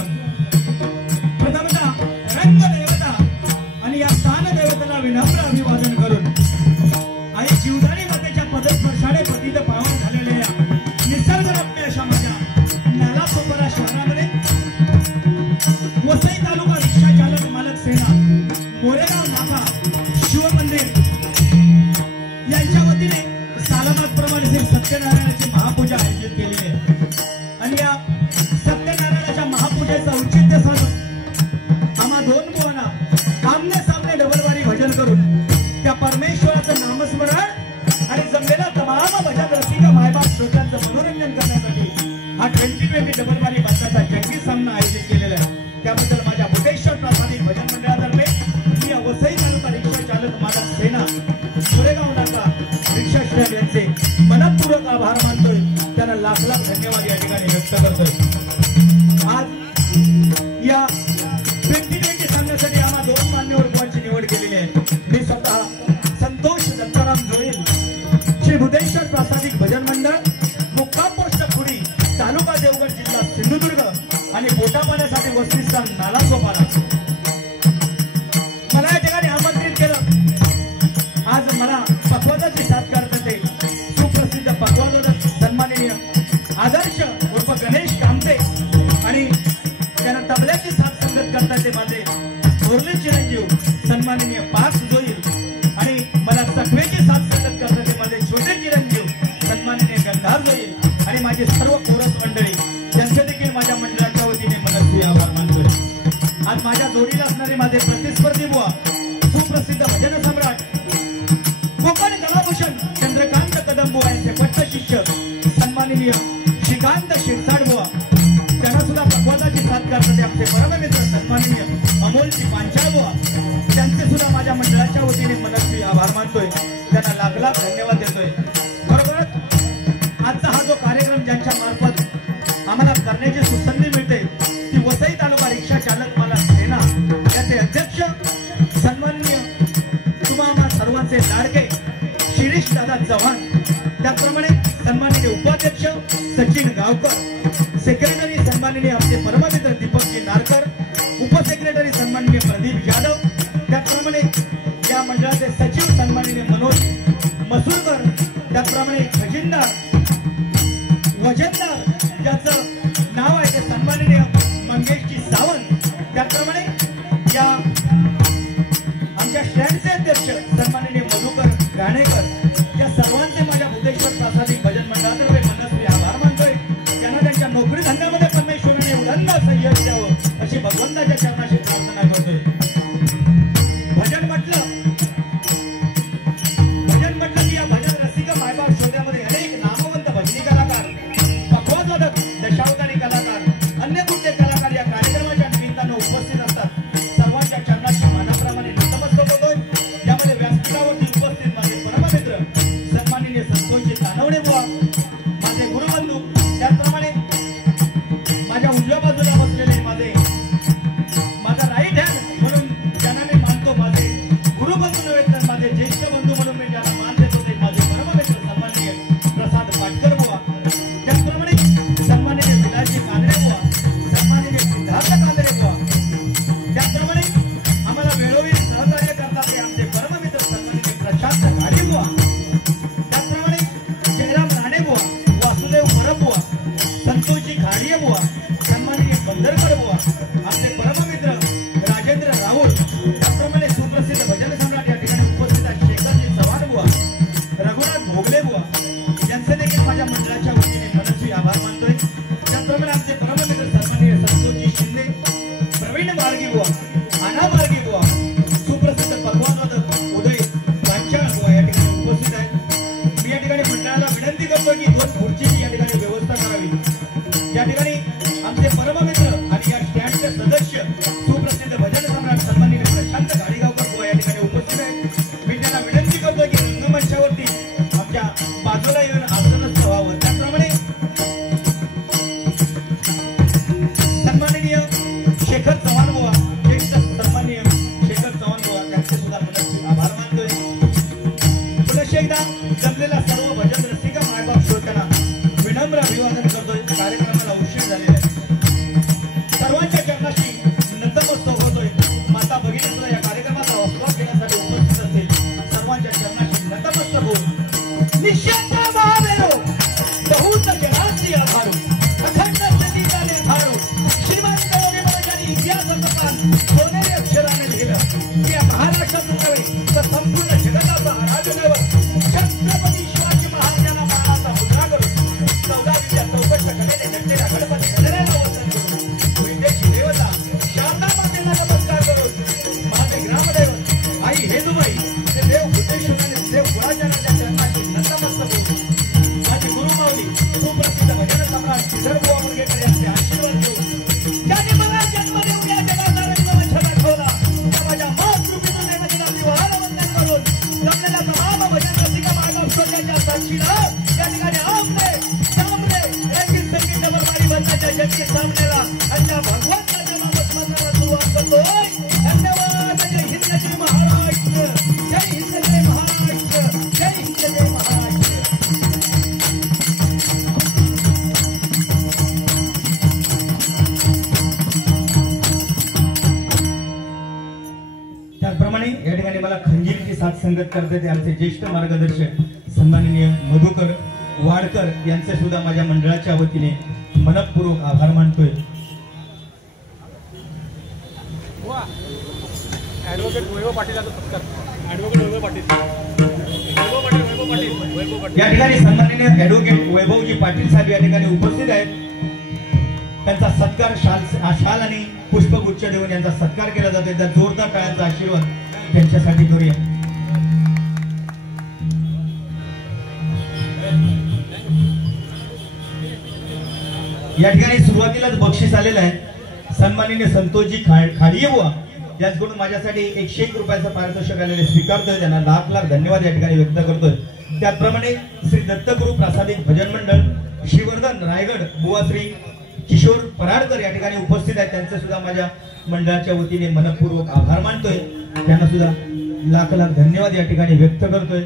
स्वागतम. प्रथमतः रंगदेवता आणि या स्थान देवतेला विनम्र अभिवादन करून आणि जीवदानी मातेच्या पदस्पर्शाने पतित पावन झालेल्या निसर्गरम्य अशा माझ्या नालासोपारा शहरामध्ये वसई तालुका रिक्षा चालक मालक सेना मोरेगाव नाका शिवमंदिर यांच्या वतीने सालाबादप्रमाणे श्री सत्यनारायणाची महापूजा आयोजित केली आहे. आणि या सत्यनारायणाच्या महापूजेचं औचित्य साधून आम्हा दोन बुवांना आमने सामने डबलवारी भजन करून त्या परमेश्वराचं नामस्मरण आणि जमलेला तमाम भजन रसिक मायबाप श्रोत्यांचं मनोरंजन करण्यासाठी हा 2020 डबलवारी भजनाचा जंगी सामना आयोजित केलेला आहे. त्याबद्दल माझ्या बुटेश्वर प्रासादिक भजन मंडळातर्फे मी वसई तालुका रिक्षा चालक मालक सेना मोरेगाव नाका रिक्षा स्टँड यांचे मनपूर्वक आभार मानतोय. त्यांना लाख लाख धन्यवाद या ठिकाणी व्यक्त करतोय. आज या 2020 सांगण्यासाठी आम्हा दोन मान्यवर बुवांची निवड केलेली आहे. मी स्वतः संतोष दत्ताराम जोईल श्री बुधेश्वर प्रासादिक भजन मंडळ मुक्काम पोस्ट खुडी तालुका देवगड जिल्हा सिंधुदुर्ग आणि पोटा पाण्यासाठी वस्तीस्थान नालासोपारा मला या ठिकाणी आमंत्रित केलं. आज मला पखवाजाची साथ करत होते सुप्रसिद्ध पखवाजोदक सन्माननीय आदर्श उर्फ गणेश कामते आणि त्यांना तबल्याची साथ संगत करतात ते माझे थोरले चिरंजीव सन्माननीय पार्थ जोईल आणि मला चकवेची साथ संगत करतात ते माझे छोटे चिरंजीव सन्माननीय गंधार जोईल आणि माझे सर्व कोरस मंडळी यांचे देखील माझ्या मंडळाच्या वतीने मनस्वी आभार मानतोय. आज माझ्या जोडीला असणारे माझे प्रतिस्पर्धी बुवा सुप्रसिद्ध भजन सम्राट कोकण कलाभूषण चंद्रकांत कदम बुवा यांचे पट्ट शिष्य सन्माननीय श्रीकांत शिरसाट बुवा त्यांना सुद्धा पखवाजाची साथ करतात आमचे परममित्र सन्माननीय अमोलजी पांचाळ बुवा त्यांचे सुद्धा माझ्या मंडळाच्या वतीने मनस्वी आभार मानतोय. त्यांना लाख लाख धन्यवाद देतोय. बरोबरच आजचा हा जो कार्यक्रम ज्यांच्या मार्फत आम्हाला करण्याची सुसंधी मिळते ती वसई तालुका रिक्षा चालक मालक सेना त्याचे अध्यक्ष सन्माननीय तुम्हा सर्वांचे लाडके शिरीष दादा चव्हाण त्याचप्रमाणे सन्माननीय उपाध्यक्ष सचिन गावकर सेक्रेटरी सन्माननीय आमचे परममित्र दीपकजी नारकर उपसेक्रेटरी सन्माननीय प्रदीप यादव त्याचप्रमाणे या मंडळाचे सचिव सन्माननीय मनोज मसूरकर त्याचप्रमाणे खजिनदार वजनदार ज्याचं नाव आहे ते सन्माननीय मंगेशजी सावंत त्याचप्रमाणे या आमच्या स्टँडचे अध्यक्ष सन्माननीय मधुकर गाणेकर या सर्वांचे माझ्या बुधेश्वर प्रासादिक भजन मंडळातर्फे मनस्वी आभार मानतोय. त्यांना त्यांच्या नोकरी धंद्यामध्ये परमेश्वराने उदंड संयश द्यावं अशी भगवंताच्या चरणाशी प्रार्थना करतोय. भजन म्हटलं की या भजन रसिक मायबाप श्रोत्यामध्ये अनेक नामवंत भजनी कलाकार पखवाजवादक दशावतारी कलाकार अन्य कुठले कलाकार या कार्यक्रमाच्या निमित्तानं उपस्थित असतात. सर्वांच्या चरणाशी मानाप्रमाणे नतमस्तक होतोय. यामध्ये व्यासपीठावरती उपस्थित माझे परममित्र सन्माननीय संतोषजी तानवडे बुवा माझे गुरुबंधू त्याचप्रमाणे माझ्या उजव्या बाजूला बसलेले माझा राईट हँड म्हणून ज्यांना मी मानतो माझे गुरुबंधू नव्हे तर माझे ज्येष्ठ बंधू म्हणून मी ज्यांना मान देत होते माझे परममित्र सन्माननीय प्रसाद पाटकर बुवा त्याचप्रमाणे सन्माननीय विलासजी कांदरे बुवा सन्माननीय सिद्धार्थ कांदरे बुवा त्याचप्रमाणे आम्हाला वेळोवेळी सहकार्य करतात ते आमचे परममित्र सन्माननीय प्रशांत घाडी बुवा त्याचप्रमाणे जयराम राणे बुवा वासुदेव परब बुवा संतोषजी घाडिये बुवा सन्माननीय बंदरकर बुवा आमचे परममित्र राजेंद्र राहुल त्याचप्रमाणे सुप्रसिद्ध भजन सम्राट या ठिकाणी उपस्थित आहेत शेखरजी चव्हाण बुवा रघुनाथ भोगले बुवा यांचे देखील माझ्या मंडळाच्या वतीने मनस्वी आभार मानतोय. त्याचप्रमाणे आमचे परममित्र सन्माननीय संतोषजी शिंदे प्रवीण मार्गी बुवा आना मार्गी बुवा सुप्रसिद्ध पखवाजवादक उदय पांचाळ बुवा या ठिकाणी उपस्थित आहेत. मी या ठिकाणी मंडळाला विनंती करतो की 2 खुर्चीची या ठिकाणी व्यवस्था करावी. या ठिकाणी आमचे परममित्र आणि या स्टँडचे सदस्य इतिहासाचं पान सोनेरी अक्षराने लिहिलं की या महाराष्ट्रातून नव्हे तर संपूर्ण जगताचा राजदेव छत्रपती शिवाजी महाराजांना मानाचा मुद्रा करून 14 कलेने नटलेल्या गणपती गणरायाला वंदन करून विद्येची देवता शारदा मातेला नमस्कार करून माझे ग्रामदैवत आई हेदुबाई ते देव बुद्धेश्वराने देव गुणाजनाच्या जन्माची नतमस्तक होऊन माझी गुरुमाऊली सुप्रसिद्ध भजन सम्राट श्रीधर बुवा मुरगेकर यांचे आशीर्वाद घेऊन ज्याने मला जन्म देऊन या जगाचा रंगमंच दाखवला त्या माझ्या मातृपितृ देवतेला विवाहाला वंदन करून जमलेल्या तमाम भजन रसिक मानव श्रोत्यांच्या साक्षीला या ठिकाणी आमने सामने रंगीत संगीत बरबारी बंदाच्या जगती सामनेला अशा भगवंताच्या नामस्मरणाला सुरुवात करतोय. धन्यवाद. जय हिंद जय महाराष्ट्र. जय हिंद जय महाराष्ट्र. जय हिंद जय महाराष्ट्र. त्याचप्रमाणे या ठिकाणी मला खंजीरची साथ संगत करते ते आमचे ज्येष्ठ मार्गदर्शक सन्माननीय मधुकर वाडकर यांचे सुद्धा माझ्या मंडळाच्या वतीने मनपूर्वक आभार मानतोय. या ठिकाणी सन्माननीय ॲडव्होकेट वैभवजी पाटील साहेब या ठिकाणी उपस्थित आहेत. त्यांचा सत्कार शाल आणि पुष्पगुच्छ देऊन यांचा सत्कार केला जातो. एकदा जोरदार टाळ्यांचा आशीर्वाद त्यांच्यासाठी करूया. या ठिकाणी सुरुवातीलाच बक्षीस आलेलं आहे. सन्माननीय संतोषजी खाडिये बुवा यांच्याकडून माझ्यासाठी 101 रुपयाचं पारितोषिक आलेले स्वीकारतोय. त्यांना लाख लाख धन्यवाद या ठिकाणी व्यक्त करतोय. त्याचप्रमाणे श्री दत्तगुरु प्रासादिक भजन मंडळ श्रीवर्धन रायगड बुवा श्री किशोर पराडकर या ठिकाणी उपस्थित आहेत. त्यांचे सुद्धा माझ्या मंडळाच्या वतीने मनपूर्वक आभार मानतोय. त्यांना सुद्धा लाख लाख धन्यवाद या ठिकाणी व्यक्त करतोय.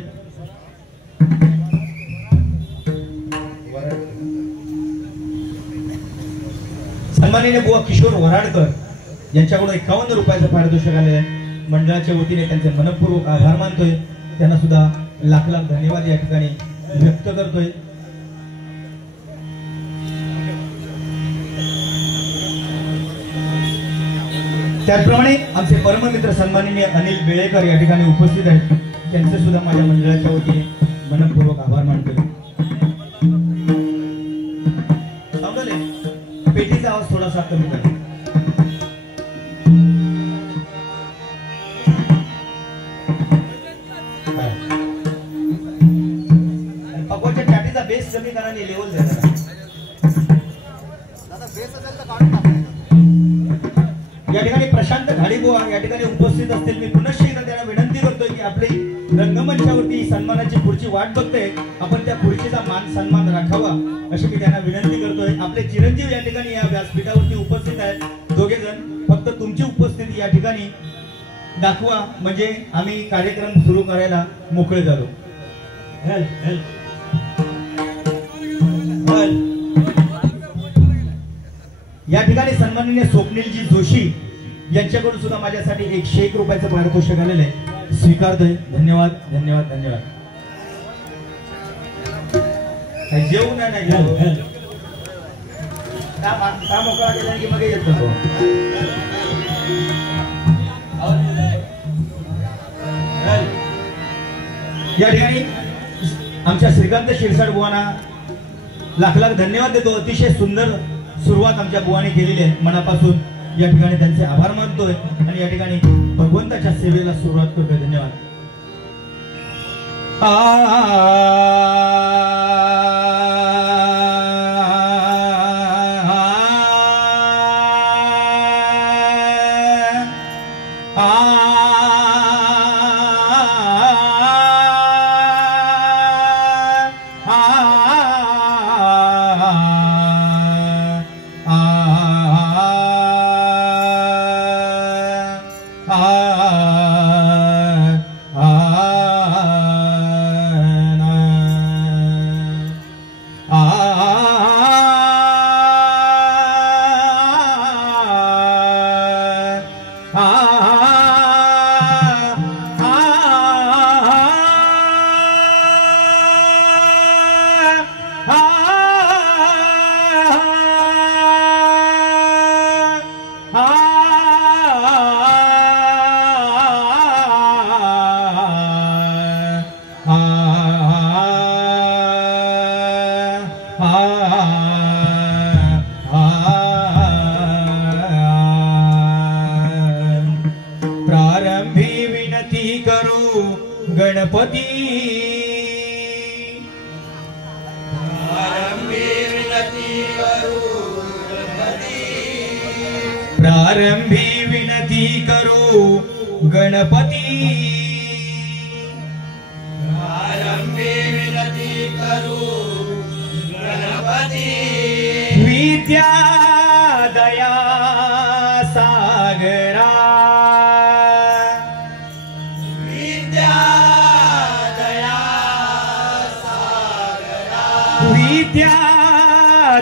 सन्माननीय बुवा किशोर वराडकर यांच्याकडून 51 रुपयाचं पारितोषिक आलेलं आहे. मंडळाच्या वतीने त्यांचे मनपूर्वक आभार मानतोय. त्यांना सुद्धा लाख लाख धन्यवाद या ठिकाणी व्यक्त करतोय. त्याचप्रमाणे आमचे परममित्र सन्माननीय अनिल बेळेकर या ठिकाणी उपस्थित आहेत. त्यांचे सुद्धा माझ्या मंडळाच्या वतीने मनपूर्वक आभार मानतोय. पेटीचा आवाज थोडासा कमी करा. पकवाच्या चाटीचा बेस कमी करा आणि लेवल द्या. या ठिकाणी प्रशांत घाडीबुवा या ठिकाणी उपस्थित असतील. मी पुनश्च एकदा त्यांना विनंती करतोय की आपली रंगमंचावरती सन्मानाची खुर्ची वाट बघते. आपण त्या खुर्चीचा मान सन्मान राखावा अशी मी त्यांना विनंती करतोय. आपले चिरंजीव या ठिकाणी या व्यासपीठावरती उपस्थित आहेत. दोघे जण फक्त तुमची उपस्थिती या ठिकाणी दाखवा म्हणजे आम्ही कार्यक्रम सुरू करायला मोकळे झालो. या ठिकाणी सन्माननीय स्वप्नीलजी जोशी यांच्याकडून सुद्धा माझ्यासाठी 101 रुपयाचं पारितोषिक आलेलं आहे. स्वीकारतोय. धन्यवाद धन्यवाद धन्यवाद. जेवू नाही का मोकळा केला की मग येत तो. या ठिकाणी आमच्या श्रीकांत शिरसाट बुवांना लाख लाख धन्यवाद देतो. अतिशय सुंदर सुरुवात आमच्या बुवाने केलेली आहे. मनापासून या ठिकाणी त्यांचे आभार मानतोय आणि या ठिकाणी भगवंताच्या सेवेला सुरुवात करतोय. धन्यवाद. गणपती प्रारंभी विनती करू गणपती प्रारंभी विनती करू गणपती विद्या दया सागरा विद्या दया सागरा विद्या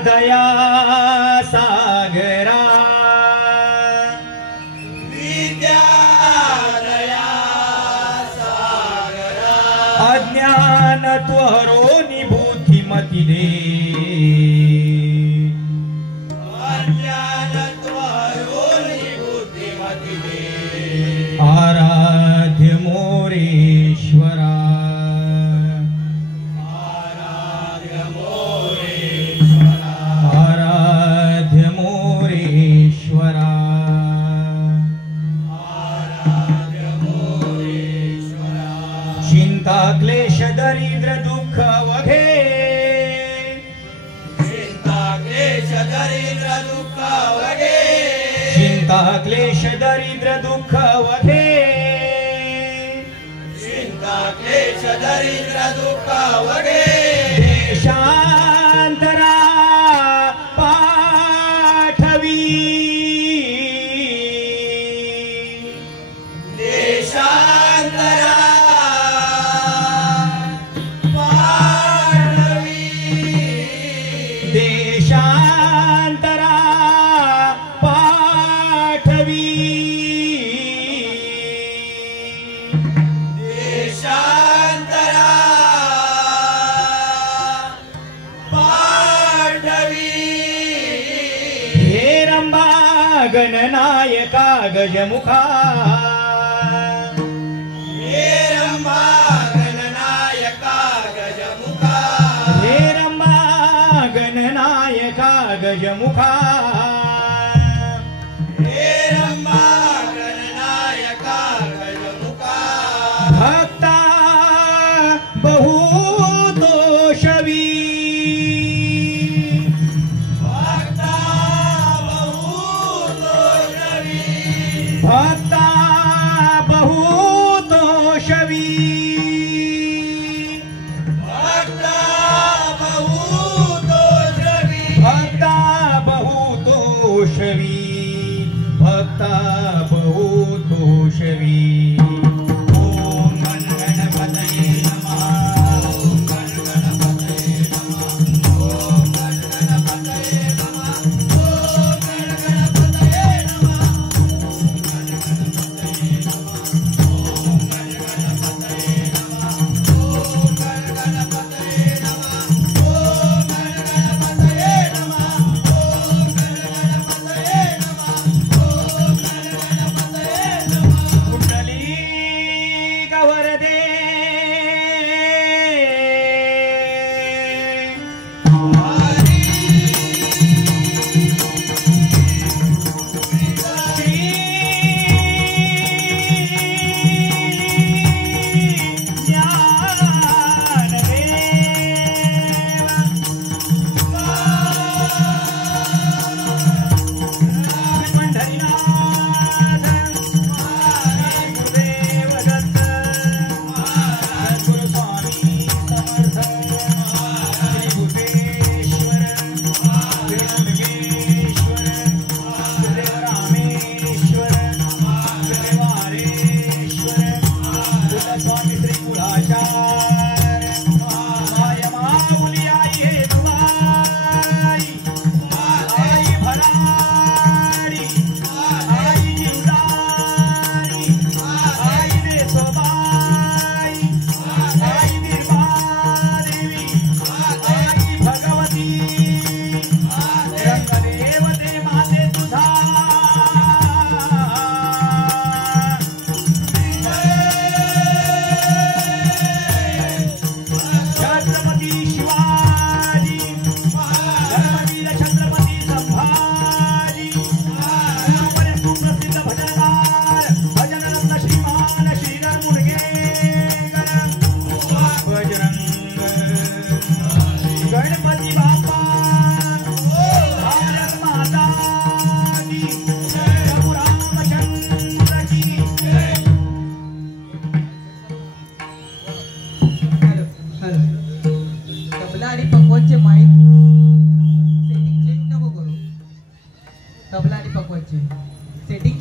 दया सागरा विद्या दया सागरा अज्ञान त्वरो निबुद्धिमती दे आराध्य मोरेश्वरा आराध्य मोरेश्वरा आराध्य मोरेश्वरा आराध्य मोरेश्वरा चिंता क्लेश दरिद्र दुःख वघे चिंता क्लेश दरिद्र दुःख वगे चिंता क्लेश दरिद्र दुःख वघे चिंता क्लेश दरिद्र दुःख वगे देशांतरा पाठवी देशांतरा पाठवी देशांतरा पाठवी देशांतरा पाठवी हे रंबा गणनायका गजमुखा हे रंभा गणनायका गजमुखा हे रंबा गणनायका गजमुखा हे रंभा गणनायका गजमुखा भक्ता बहुतोषवी भक्ता बहुतोषवी भक्ता बहुतोषवी भक्ता बहुतोषवी भक्ता बहुतोषवी भक्ता बहुतोषवी ओम गण गणपतये नमः ओम गण गणपतये नमः ओम गण गणपतये नमः ओम गण गणपतये नमः ओम गण गणपतये नमः ओम गण गणपतये नमः ओम गण गणपतये नमः ओम गण गणपतये नमः ओम गण गणपतये नमः ओम गण गणपतये नमः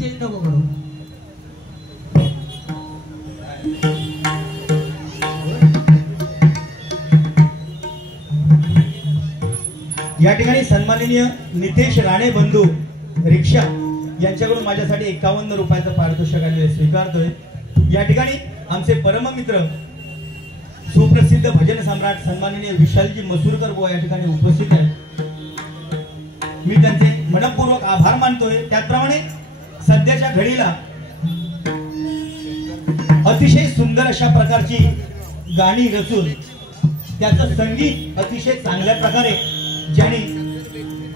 चेंज नको करू. या ठिकाणी सन्माननीय नितेश राणे बंधू रिक्षा यांच्याकडून माझ्यासाठी 51 रुपयाचं पारितोषिक आलेले स्वीकारतोय. या ठिकाणी आमचे परममित्र सुप्रसिद्ध भजन सम्राट सन्माननीय विशालजी मसूरकर बुवा या ठिकाणी उपस्थित आहेत. मी त्यांचे मनपूर्वक आभार मानतोय. त्याचप्रमाणे सध्याच्या घडीला अतिशय सुंदर अशा प्रकारची गाणी रचून त्याचं संगीत अतिशय चांगल्या प्रकारे ज्यांनी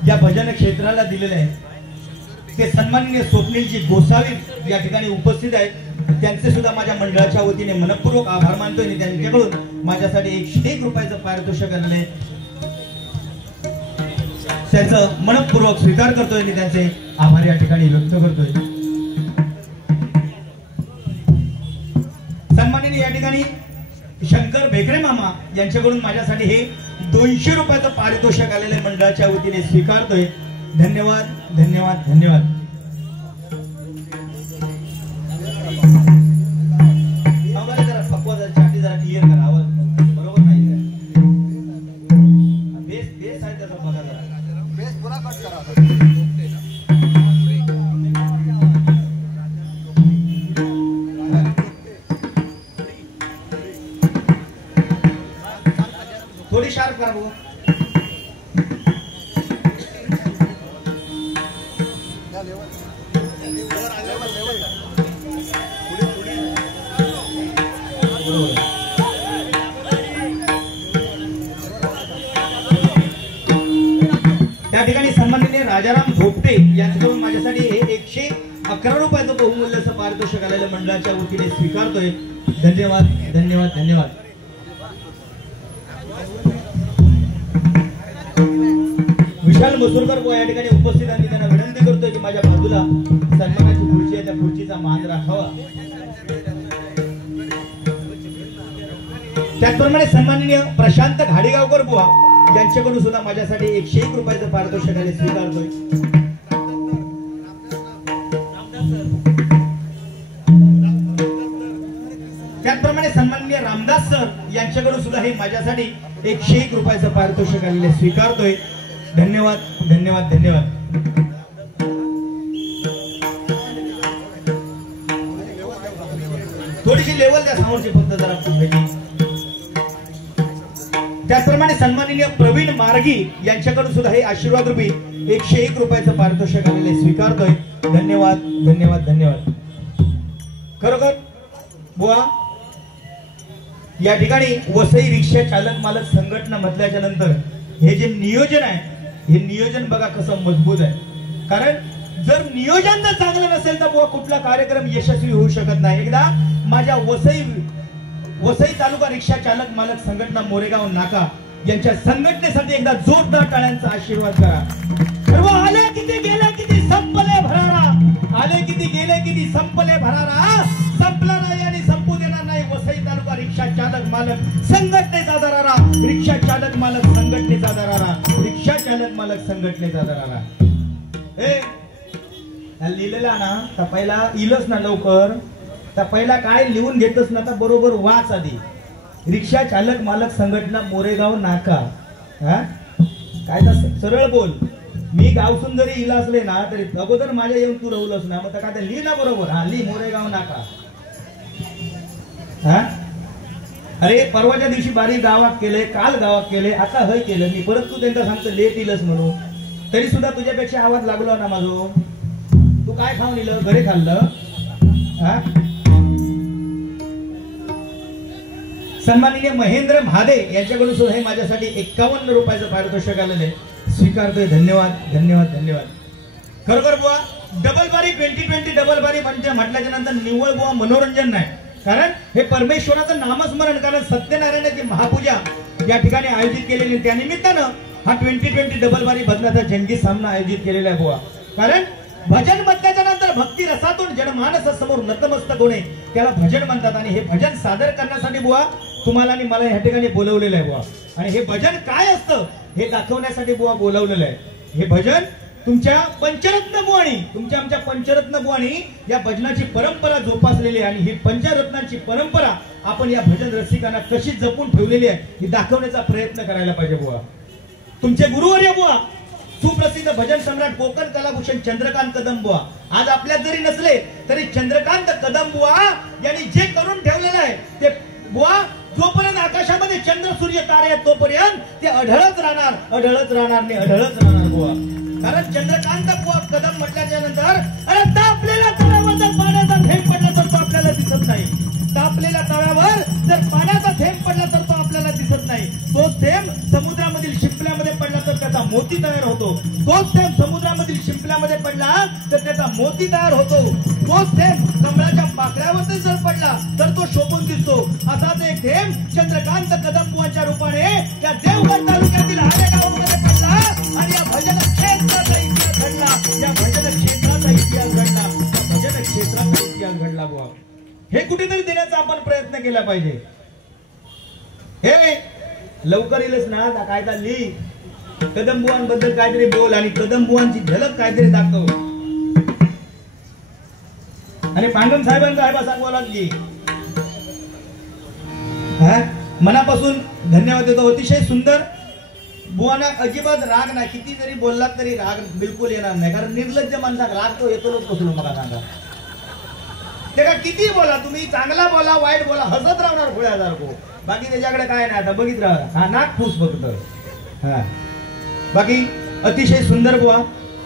या भजन क्षेत्राला दिलेलं आहे ते सन्माननीय स्वप्नीलजी गोसावी या ठिकाणी उपस्थित आहेत. त्यांचे सुद्धा माझ्या मंडळाच्या वतीने मनपूर्वक आभार मानतोय आणि त्यांच्याकडून माझ्यासाठी 101 रुपयाचं पारितोषिक आलेलं आहे. त्याचं मनपूर्वक स्वीकार करतोय आणि त्यांचे आभार या ठिकाणी व्यक्त करतोय. सन्माननीय या ठिकाणी शंकर बेकरे मामा यांच्याकडून माझ्यासाठी हे 200 रुपयाचं पारितोषिक आलेले मंडळाच्या वतीने स्वीकारतोय. धन्यवाद धन्यवाद धन्यवाद. जरा क्लिअर करा आवाज बरोबर नाही बेस बेस आहे त्याचा बघा जरा बेस पुरा कट करा. थोडी शार्प करा बघू. त्या ठिकाणी सन्माननीय राजाराम भोपटे यांच्याकडून माझ्यासाठी हे 111 रुपयाचं बहुमूल्य पारितोषिक आलेल्या मंडळाच्या वतीने स्वीकारतोय. धन्यवाद धन्यवाद धन्यवाद. विशाल मसूरकर बुवा या ठिकाणी उपस्थित आणि त्यांना विनंती करतोय की माझ्या बाजूला सन्मानाची खुर्ची आहे त्या खुर्चीचा मान राखावा. त्याचप्रमाणे सन्माननीय प्रशांत घाडीगावकर बुवा यांच्याकडून सुद्धा माझ्यासाठी 101 रुपयाचं पारितोषिक आले स्वीकारतोय. त्याचप्रमाणे सन्माननीय रामदास सर यांच्याकडून सुद्धा हे माझ्यासाठी 101 रुपयाचं पारितोषिक आलेले स्वीकारतोय. धन्यवाद धन्यवाद धन्यवाद. थोडीशी लेवल द्या साऊंडची फक्त जरा. त्याचप्रमाणे सन्माननीय प्रवीण मार्गी यांच्याकडून सुद्धा हे आशीर्वाद रूपी 101 रुपयाचं पारितोषिक आलेले स्वीकारतोय. धन्यवाद धन्यवाद धन्यवाद. खरोखर बुवा या ठिकाणी वसई रिक्षा चालक मालक संघटना म्हटल्याच्या नंतर हे जे नियोजन आहे हे नियोजन बघा कसं मजबूत आहे. कारण जर नियोजन जर चांगलं नसेल तर बुवा कुठला कार्यक्रम यशस्वी होऊ शकत नाही. एकदा माझ्या वसई तालुका रिक्षा चालक मालक संघटना मोरेगाव नाका यांच्या संघटनेसाठी एकदा जोरदार टाळ्यांचा आशीर्वाद करा. सर्व आले किती गेले किती संपले भरारा. आले किती गेले किती संपले भरारा. संपला नाही आणि संपू देणार नाही वसई तालुका रिक्षा चालक मालक संघटनेचा दरारा. रिक्षा चालक मालक संघटनेचा दरारा. रिक्षा चालक मालक संघटनेचा दरारा. हे लिहिलेला ना तर पहिला इलच ना लवकर तर पहिला काय लिहून घेतच ना तर बरोबर वाच आधी. रिक्षा चालक मालक संघटना मोरेगाव नाका. हा काय सरळ बोल. मी गावसून जरी इला असले ना तरी अगोदर माझ्या येऊन तू राहुलच ना मग काय लिही ना बरोबर. हा लिही मोरेगाव नाका. हा अरे परवाच्या दिवशी बारी गावात केले काल गावात केले आता हय केलं मी परत तू त्यांना सांगतो लेट इलस म्हणून तरी सुद्धा तुझ्यापेक्षा आवाज लागलो ना माझो. तू काय खाऊन इलं घरी खाल्लं. हा सन्माननीय महेंद्र महादे यांच्याकडून सुद्धा हे माझ्यासाठी 51 रुपयाचं पारितोषिक आलेले स्वीकारतोय. धन्यवाद धन्यवाद धन्यवाद. खरोखर बुवा डबल बारी 2020 डबल बारी म्हणजे म्हटल्याच्या नंतर निव्वळ बुवा मनोरंजन नाही. कारण हे परमेश्वराचं नामस्मरण कारण सत्यनारायणाची महापूजा या ठिकाणी आयोजित केलेली त्यानिमित्तानं हा 2020 डबल बारी भजनाचा जंगी सामना आयोजित केलेला आहे बुवा. कारण भजन म्हटल्याच्या नंतर भक्ती रसातून जनमानस समोर नतमस्तक होणे त्याला भजन म्हणतात. आणि हे भजन सादर करण्यासाठी बुवा तुम्हाला आणि मला या ठिकाणी बोलवलेलं आहे बुवा. आणि हे भजन काय असतं हे दाखवण्यासाठी बुवा बोलवलेलं आहे. हे भजन तुमच्या पंचरत्न बुवाणी, तुमच्या आमच्या पंचरत्न बुवाणी या भजनाची परंपरा जोपासलेली आहे आणि ही पंचरत्नांची परंपरा आपण या भजन रसिकांना कशी जपून ठेवलेली आहे ही दाखवण्याचा प्रयत्न करायला पाहिजे बुवा. तुमचे गुरुवर्य बुवा सुप्रसिद्ध भजन सम्राट कोकण कलाभूषण चंद्रकांत कदम बुवा आज आपल्यात जरी नसले तरी चंद्रकांत कदम बुवा यांनी जे करून ठेवलेलं आहे ते बुवा जोपर्यंत आकाशामध्ये चंद्र सूर्य तारे आहेत तोपर्यंत ते अढळच राहणार बुवा. कारण चंद्रकांत बुवा कदम म्हटल्याच्या नंतर अरे तापलेल्या तळ्यावर जर पाण्याचा थेंब पडला तर तो आपल्याला दिसत नाही. तापलेल्या तळ्यावर जर पाण्याचा थेंब पडला तर तो आपल्याला दिसत नाही. तोच थेंब समुद्रामधील शिंपल्यामध्ये पडला तर त्याचा मोती तयार होतो. तोच थेंब समुद्रामधील शिंपल्यामध्ये पडला तर त्याचा मोती तयार होतो. तोच थेंब कमळाच्या पाकळ्यावरती जर पडला तर तो शोभून दिसतो. असाच एक थेंब चंद्रकांत कदम बुवांच्या रूपाने त्या देवगड तालुक्यातील हाडे गावामध्ये पडला आणि या भजन क्षेत्राचा इतिहास घडला. या भजन क्षेत्राचा इतिहास घडला. भजन क्षेत्राचा इतिहास घडला बुवा. हे कुठेतरी देण्याचा आपण प्रयत्न केला पाहिजे. हे लवकर येईलच ना काय चालली कदम बुवांबद्दल काहीतरी बोल आणि कदम बुवांची झलक काहीतरी दाखव. आणि पांगम साहेबांचा आहे बा सांगवा लागली. मनापासून धन्यवाद देतो. अतिशय सुंदर बुवांना अजिबात राग नाही. किती जरी बोललात तरी राग बिलकुल येणार नाही. कारण निर्लज्ज माणसाक राग तो येतोच कसलो मला सांगा. ते का किती बोला तुम्ही चांगला बोला वाईट बोला हसत राहणार फुळ्यासारखो. बाकी त्याच्याकडे काय नाही. आता बघित राहा हा नाक फूस फक्त. हा बाकी अतिशय सुंदर बुवा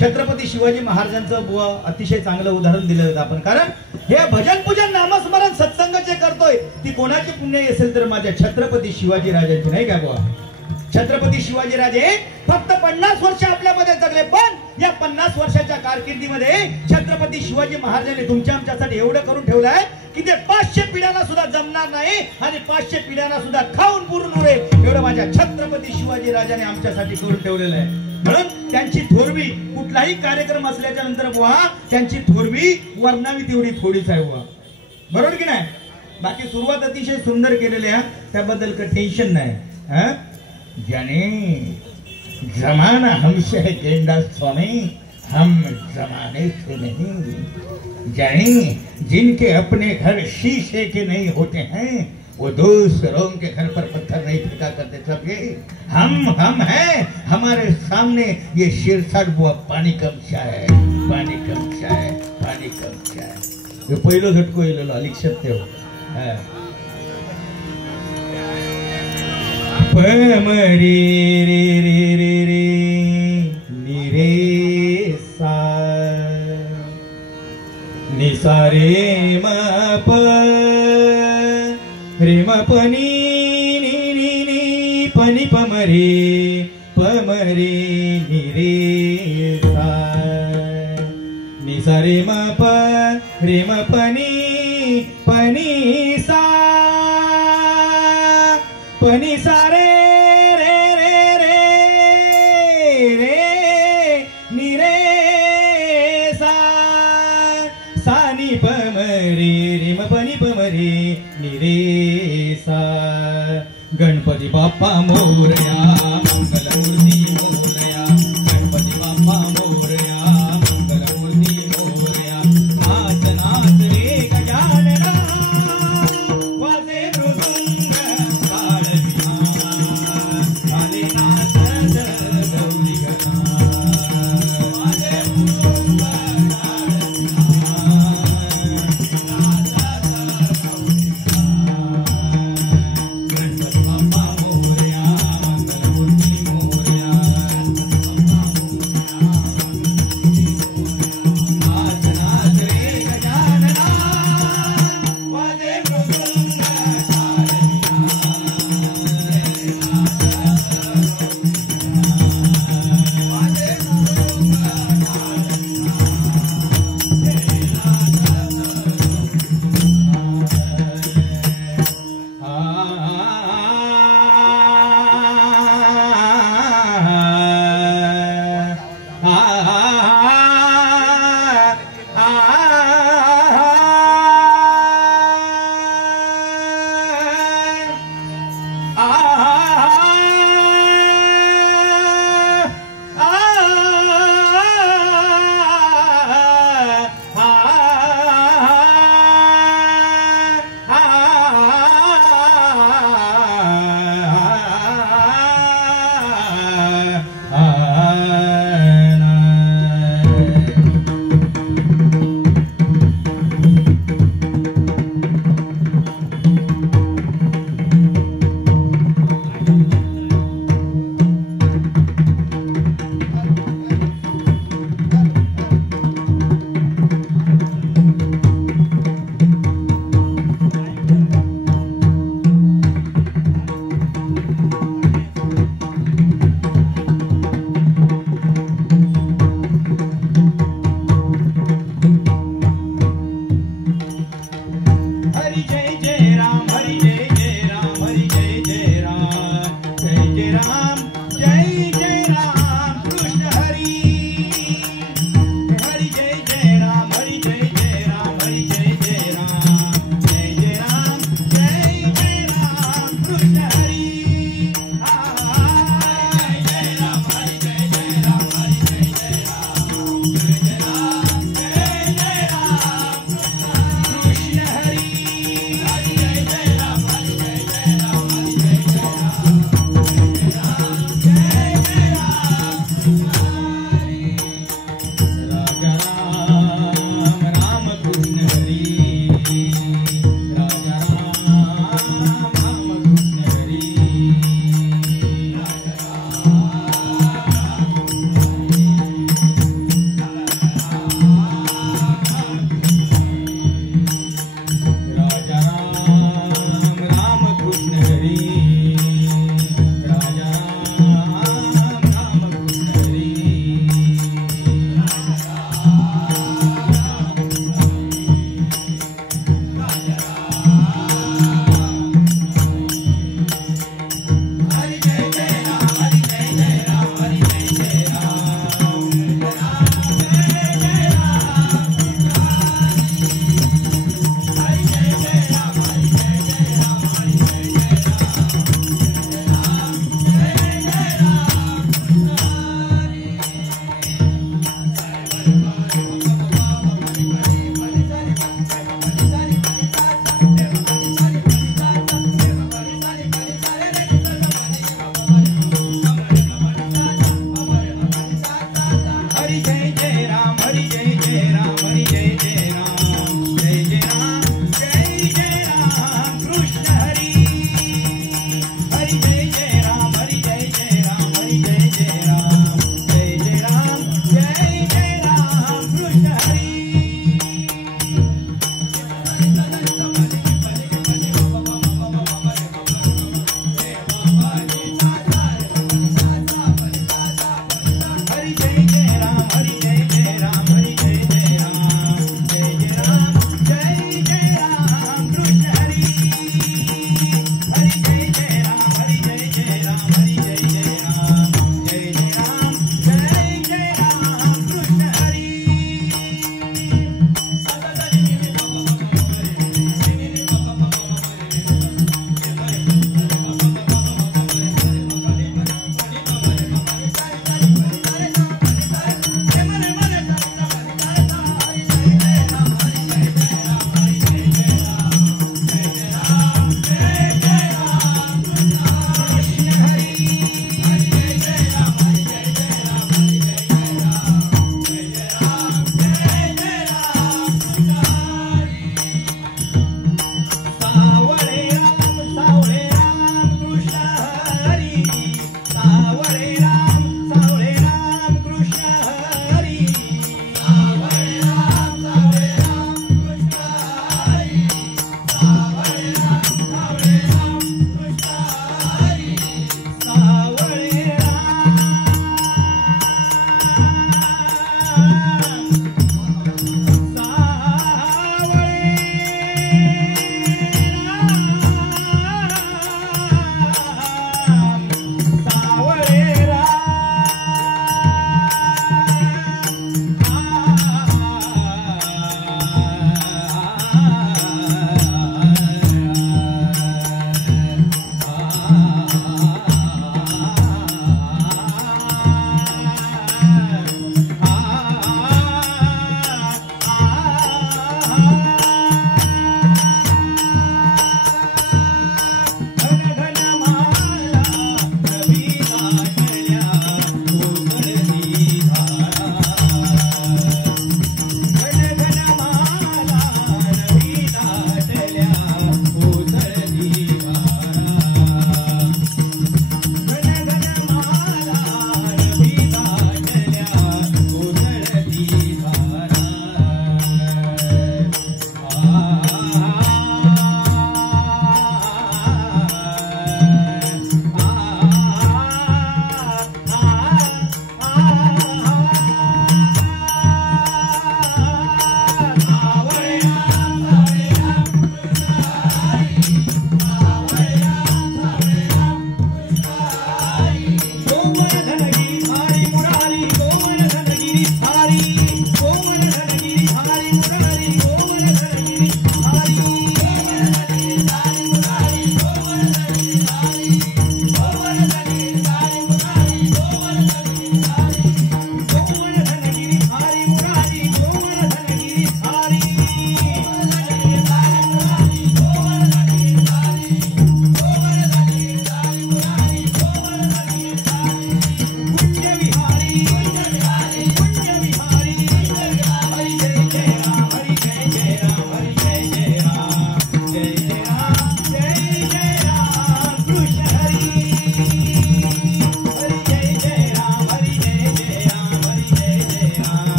छत्रपती शिवाजी महाराजांचं बुवा अतिशय चांगलं उदाहरण दिलं होतं आपण. कारण हे भजन पूजन नामस्मरण सत्संग जे करतोय ती कोणाची पुण्य असेल तर माझ्या छत्रपती शिवाजी राजांची नाही का बुवा. छत्रपती शिवाजी राजे फक्त 50 वर्ष आपल्यामध्ये जगले पण या 50 वर्षाच्या कारकिर्दीमध्ये छत्रपती शिवाजी महाराजांनी तुमच्या आमच्यासाठी एवढं करून ठेवलं आहे की ते 500 पिढ्यांना सुद्धा जमणार नाही आणि 500 पिढ्यांना सुद्धा खाऊन पुरून उरेल एवढं माझ्या छत्रपती शिवाजी राजाने आमच्यासाठी करून ठेवलेलं आहे. म्हणून त्यांची थोरवी कुठलाही कार्यक्रम असल्याच्या नंतर बुवा त्यांची थोरवी वर्णावी तेवढी थोडीच आहे बुवा. बरोबर की नाही. बाकी सुरुवात अतिशय सुंदर केलेली आहे त्याबद्दल काही टेन्शन नाही. जाने जमाना हमसे है गेंडा स्वामी हम जमाने से नहीं. जाने जिनके अपने घर शीशे के नहीं होते हैं वो दूसरों के घर पर पत्थर नहीं फेंका करते. सब ये हम हैं. हमारे सामने ये शिरसाट बुआ पानी कमशा है. ये पहिलो झटको येलेलो अलिक्षित ठेव. पमरी रे रे रे रे नि रे सा नि सा रे म प रे म प नि नि नि नि प नि प म रे नि रे सा नि सा रे म प रे म प नि सा पनि सारे रे रे रे रे नि रे सा सा नि प म रे रे म प नि प म रे नि रे सा. गणपती बाप्पा मोरया मंगलमूर्ती मोरया. गणपती बाप्पा मोरया मंगलमूर्ती मोरया. नाच नाच रे गजानना वाजे मृदुंग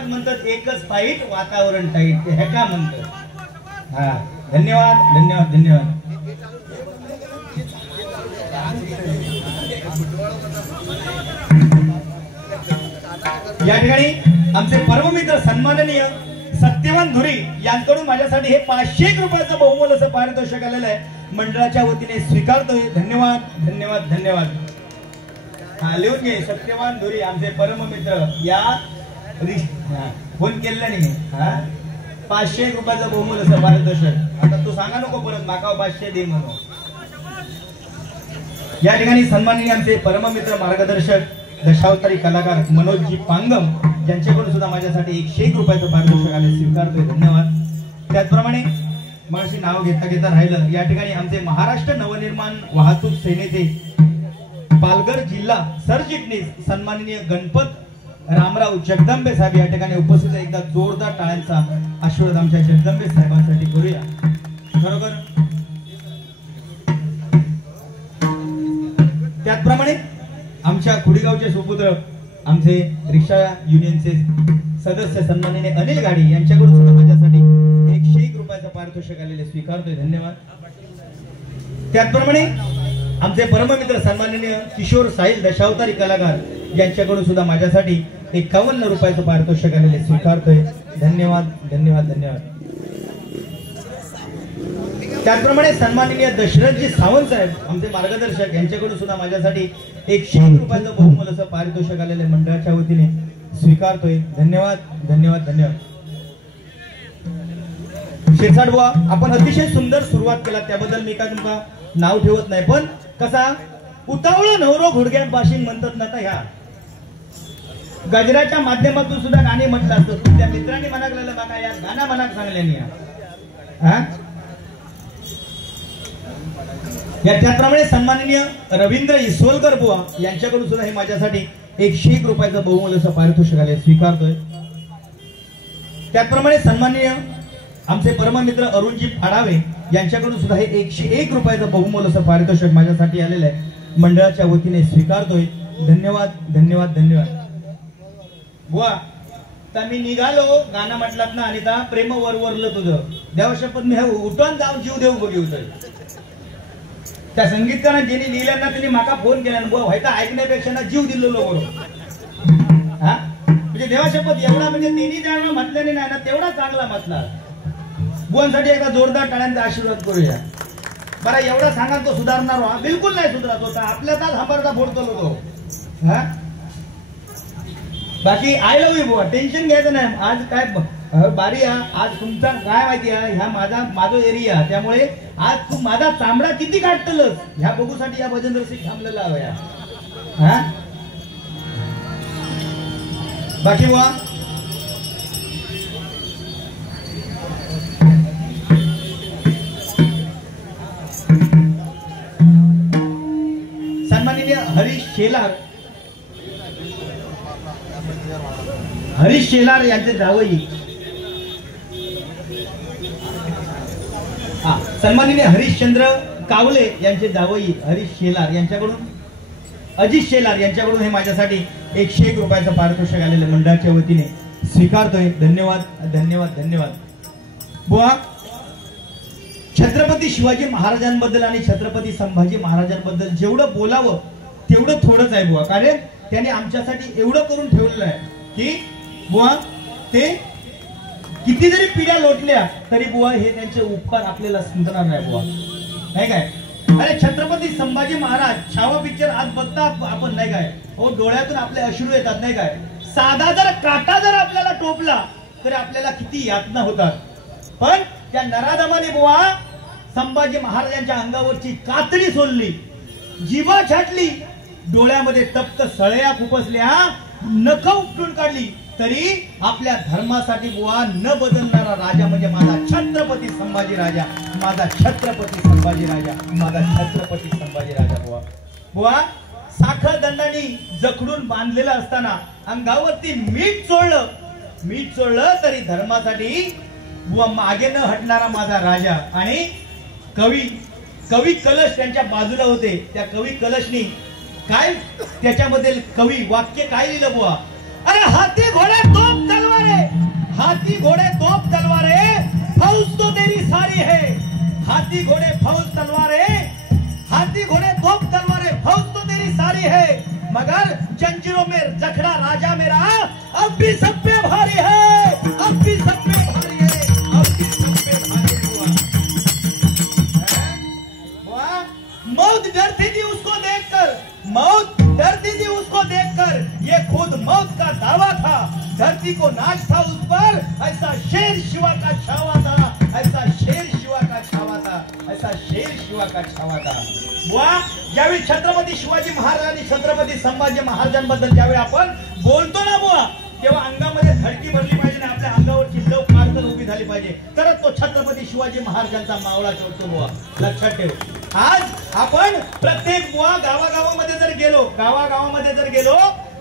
महाराज म्हणतात एकच फाईट वातावरण टाईट हे का म्हणतात. हा धन्यवाद धन्यवाद धन्यवाद. या ठिकाणी आमचे परममित्र सन्माननीय सत्यवान धुरी यांकडून माझ्यासाठी हे 501 रुपयाचं बहुमोल असं पारितोषिक आलेलं आहे. मंडळाच्या वतीने स्वीकारतोय. धन्यवाद धन्यवाद धन्यवाद. हा लिहून घे. सत्यवान धुरी आमचे परममित्र या फोन केलेला नाही. हा 501 रुपयाचं बहुमोल असं पारितोषिक. आता तू सांगा नको परत माका 500 दे म्हणून. या ठिकाणी सन्माननीय आमचे परममित्र मार्गदर्शक दशावतारी कलाकार मनोजजी पांगम यांच्याकडून सुद्धा माझ्यासाठी 101 रुपयाचं पारितोषिक आले स्वीकारतोय. धन्यवाद. त्याचप्रमाणे माझी नाव घेता घेता राहिलं. या ठिकाणी आमचे महाराष्ट्र नवनिर्माण वाहतूक सेनेचे पालघर जिल्हा सरचिटणीस सन्माननीय गणपत रामराव जगदंबे साहेब या ठिकाणी उपस्थित. एकदा जोरदार टाळ्यांचा आशीर्वाद आमच्या जगदंबे साहेबांसाठी करूया. बरोबर. त्याचप्रमाणे आमच्या खुडीगावचे सुपुत्र आमचे रिक्षा युनियनचे सदस्य सन्माननीय अनिल गाडी यांच्याकडून सुद्धा माझ्यासाठी 101 रुपयाचं पारितोषिक आलेले स्वीकारतोय. धन्यवाद. त्याचप्रमाणे आमचे परममित्र सन्माननीय किशोर साहिल दशावतारी कलाकार यांच्याकडून सुद्धा माझ्यासाठी 51 रुपयाचं पारितोषिक आलेले स्वीकारतोय. धन्यवाद धन्यवाद धन्यवाद. त्याचप्रमाणे सन्माननीय दशरथजी सावंत साहेब आमचे मार्गदर्शक यांच्याकडून सुद्धा माझ्यासाठी 101 रुपयाचं बहुमोल असं पारितोषिक आलेले मंडळाच्या वतीने स्वीकारतोय. धन्यवाद धन्यवाद धन्यवाद. शिरसाट बुवा आपण अतिशय सुंदर सुरुवात केला त्याबद्दल मी काय तुमका नाव ठेवत नाही. पण कसा उतावळ नवरो घोडग्यात बाशिंग म्हणतात ना. ह्या गजराच्या माध्यमातून सुद्धा गाणे म्हटलं असतं. त्या मित्रांनी मनाक लागलं बघा या गाणं मनाक सांगल्यानी. त्याचप्रमाणे सन्माननीय रवींद्र इसवलकर बुवा यांच्याकडून सुद्धा हे माझ्यासाठी 101 रुपयाचं बहुमोल असं पारितोषिक आले स्वीकारतोय. त्याचप्रमाणे सन्माननीय आमचे परममित्र अरुणजी फाडावे यांच्याकडून सुद्धा हे 101 रुपयाचं बहुमोल असं पारितोषिक माझ्यासाठी आलेलं आहे. मंडळाच्या वतीने स्वीकारतोय. धन्यवाद धन्यवाद धन्यवाद. बुवा तर मी निघालो गाणं म्हटलात ना. आणि प्रेम वरवरलं तुझं देवशपथ मी उठून जाऊन जीव देऊ बघी होत. त्या संगीतकारांना ज्यांनी लिहिल्यांना त्यांनी माका फोन केला. बुवा व्हायचा ऐकण्यापेक्षा ना जीव दिलेलो बरोबर. हा म्हणजे देवाशपथ एवढा म्हणजे त्यांनी ज्या म्हटल्याने नाही ना तेवढा चांगला म्हटला. बुवांसाठी एकदा जोरदार टाळ्यांचा आशीर्वाद करूया. बरं एवढा सांगा तो सुधारणार हा बिलकुल नाही सुधारत होता. आपल्याचाच हंबरदा फोडतो तो. हा बाकी आय लव्ह यू बुवा. टेन्शन घ्यायचं नाही. आज काय बारी आज तुमचा काय माहिती आहे ह्या माझा एरिया त्यामुळे आज तू माझा चामडा किती काढतलस ह्या बघूसाठी या भजन रसिक थांबलेला हवया. हा बाकी बुवा सन्माननीय हरीश शेलार यांचे जावई सन्माननीय हरिश्चंद्र कावले यांचे जावई हरीश शेलार यांच्याकडून अजित शेलार यांच्याकडून हे माझ्यासाठी 101 रुपयाचं पारितोषिक आलेलं मंडळाच्या वतीने स्वीकारतोय. धन्यवाद धन्यवाद धन्यवाद. बुवा छत्रपती शिवाजी महाराजांबद्दल आणि छत्रपती संभाजी महाराजांबद्दल जेवढं बोलावं तेवढं थोडंच आहे बुवा. कारण त्याने आमच्यासाठी एवढं करून ठेवलेलं आहे की बुवा ते किती जरी पिढ्या लोटल्या तरी बुवा हे त्यांचे उपकार आपल्याला संपणार नाही बुवा. नाही काय. अरे छत्रपती संभाजी महाराज छावा पिक्चर आज बघता आपण नाही काय हो डोळ्यातून आपले अश्रू येतात नाही काय. साधा जर काटा जर आपल्याला टोपला तरी आपल्याला किती यातना होतात. पण त्या नराधमाने बुवा संभाजी महाराजांच्या अंगावरची कातडी सोडली, जीवा छाटली, डोळ्यामध्ये तप्त सळया खुपसल्या, नख उपटून काढली तरी आपल्या धर्मासाठी बुवा न बदलणारा राजा म्हणजे माझा छत्रपती संभाजी राजा, माझा छत्रपती संभाजी राजा, माझा छत्रपती संभाजी राजा. बुवा बुवा साखर दंडाने जखडून बांधलेलं असताना अंगावरती मीठ चोळलं तरी धर्मासाठी बुवा मागे न हटणारा माझा राजा. आणि कवी कलश त्यांच्या बाजूला होते. त्या कवी कलशनी काय त्याच्यामध्ये कवी वाक्य काय लिहिलं बुवा. अरे हाती घोडा तोप तलवारे हाथी घोड़े तोप तलवारें फौज तो तेरी सारी है। हाथी घोड़े फौज तलवारें, हाथी घोड़े तोप तलवारें फौज तो तेरी सारी है, मगर जंजीरों में जखड़ा राजा मेरा अब भी सब पे भारी है, अब भी सब पे भारी है, अब भी सब पे भारी हुआ। मौत डरती थी उसको देखकर, मौत डरती थी उसको देखकर, ये खुद मौत का दावा था। धरती को नाच था उस पर, ऐसा शेर शिवा का छावा था, ऐसा शेर शिवा का छावा था, ऐसा शेर शिवा का छावा था। बुवा, ज्यावेळी छत्रपती शिवाजी महाराज आणि छत्रपती संभाजी महाराजांबद्दल ज्यावेळी आपण बोलतो ना बुवा, तेव्हा अंगामध्ये धडकी भरली पाहिजे आणि आपल्या अंगावरची लव कारकर उभी झाली पाहिजे, तरच तो छत्रपती शिवाजी महाराजांचा मावळा ठरतो बुवा, लक्षात ठेव। आज आपण प्रत्येक बुवा गावागावामध्ये जर गेलो, गावागावामध्ये जर गेलो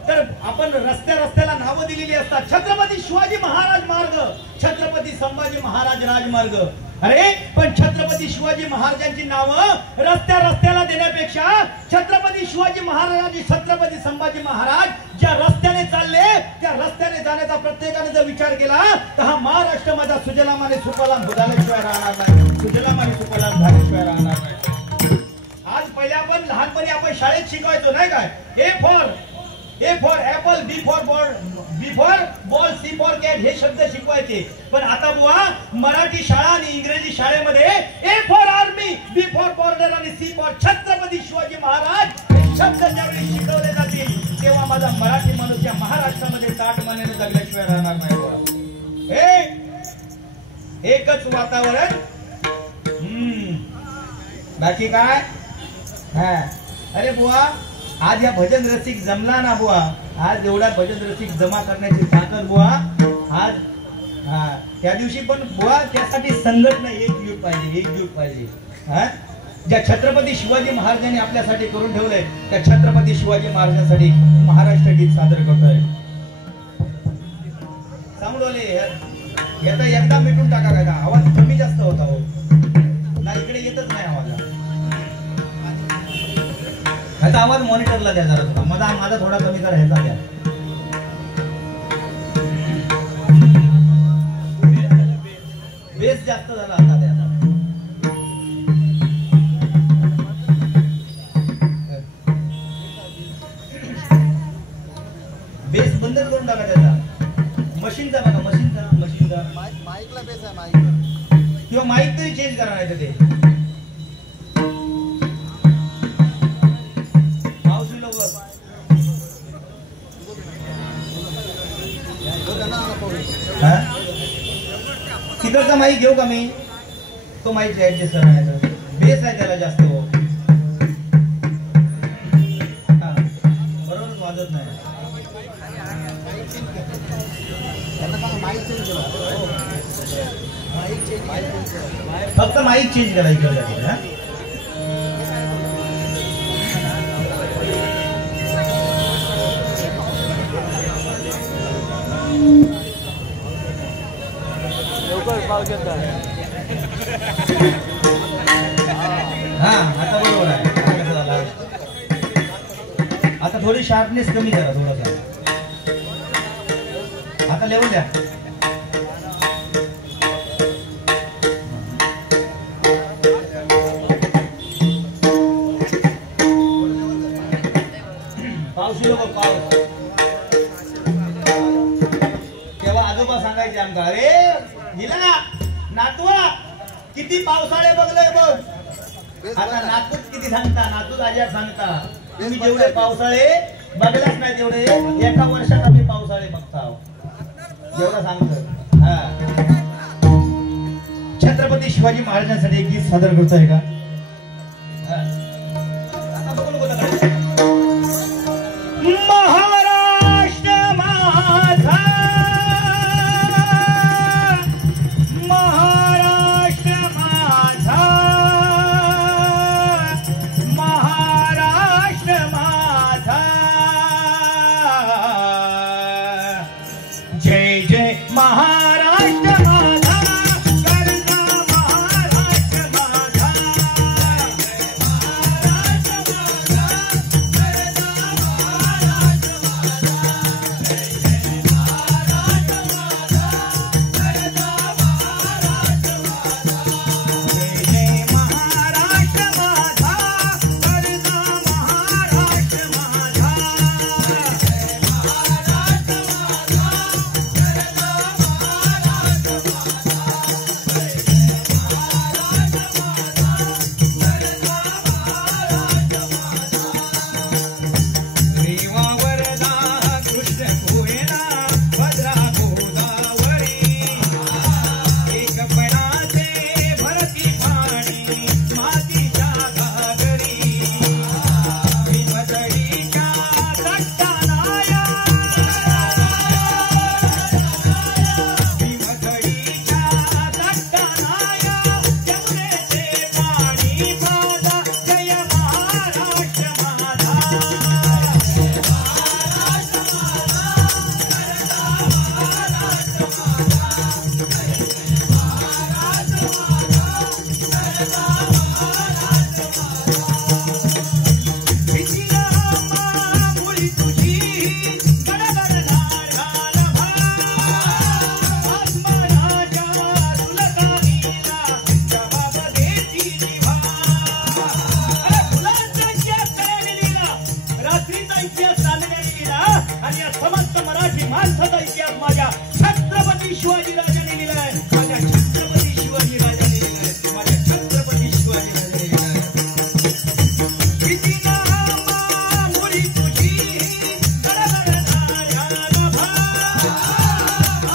तर आपण रस्त्याला नावं दिलेली असतात, छत्रपती शिवाजी महाराज मार्ग, छत्रपती संभाजी महाराज राजमार्ग। अरे पण छत्रपती शिवाजी महाराजांची नावं रस्त्याला देण्यापेक्षा छत्रपती शिवाजी महाराज आणि छत्रपती संभाजी महाराज ज्या रस्त्याने चालले त्या रस्त्याने जाण्याचा प्रत्येकाने जर विचार केला तर हा महाराष्ट्र माझा सुजलामाने सुफलाम झाल्याशिवाय राहणार नाही, सुजलामाने सुफलाम झाल्याशिवाय राहणार नाही। आज पहिले आपण लहानपणी आपण शाळेत शिकवायचो नाही काय, A for apple, B for ball, C for cat हे शब्द शिकवायचे, पण आता बुवा मराठी शाळा आणि इंग्रजी शाळेमध्ये A for army, B for border आणि सी फॉर छत्रपती शिवाजी महाराज हे शब्द ज्यावेळी शिकवले जातील तेव्हा माझा मराठी माणूस या महाराष्ट्रामध्ये ताट मानेने जगल्याशिवाय राहणार नाही। एकच वातावरण, बाकी काय? अरे बुवा आज या भजन रसिक जमला ना बुवा, आज एवढा भजन रसिक जमा करण्याची ताकद बुवा आज, त्या दिवशी पण बुवा त्यासाठी संघटना एकजूट पाहिजे। ज्या छत्रपती शिवाजी महाराजांनी आपल्यासाठी करून ठेवलंय त्या छत्रपती शिवाजी महाराजांसाठी महाराष्ट्र गीत सादर करतोय। सांगडोले याचा एकदा मिटून टाका का, आवाज कमी जास्त होता हो ना, इकडे येतच नाही आवाज, ह्याचा आवाज मॉनिटरला द्या जरा थोडा, माझा थोडा कमी करा, ह्याचा द्या। बेस जास्त झाला आता द्या, बेस बंद करून टाका त्याचा, मशीनचा बघा, मशीनचा माईकला बेस आहे, माईक किंवा माईक तरी चेंज करा नाही ते। तिकडचा माईक घेऊ का मी, तो माईक ऍडजस्ट करायचा, बेस आहे त्याला जास्त हो, बरोबर वाजत नाही, फक्त माईक चेंज करायचं। आता बरोबर आहे, आता थोडी शार्पनेस कमी करा थोडासा, आता लेवल द्या। पाऊस येऊ बघ, पाऊस तेव्हा आजोबा सांगायचे आमका, अरे हिला नातवा किती पावसाळे बघलंय बघ, आता नातूच किती सांगता, नातूच आज्या सांगता, तुम्ही जेवढे पावसाळे बघलाच नाही तेवढे एका वर्षात आम्ही पावसाळे बघता जेवढं सांगतो। छत्रपती शिवाजी महाराजांसाठी एक गीत सादर करतोय का? महाराष्ट्र माझा, कर्जा महाराष्ट्र माझा, चांदण्याने लिहिला आणि या समस्त मराठी माणसाचा इतिहास माझ्या छत्रपती शिवाजी राजाने लिहिलाय. माझ्या छत्रपती शिवाजी राजाने लिहिलाय. माझ्या छत्रपती शिवाजी राजाने लिहिलाय. किती नामा मुली तुझी गडगडणाऱ्या नभा,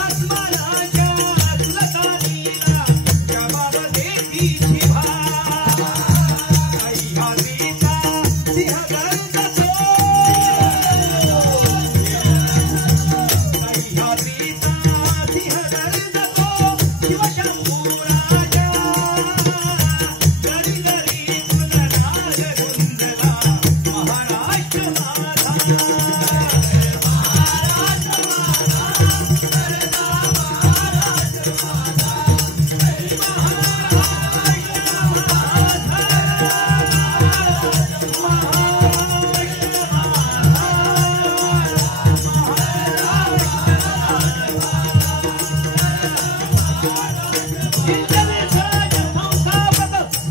आसमानाच्या सुलतानीला जबाब देती जिभा. सह्याद्रीचा सिंहगड तो, सह्याद्रीचा सिंहगड तो शिवशंभू राजा. गरी गरी गुणराज गुंजला महाराष्ट्र माझा.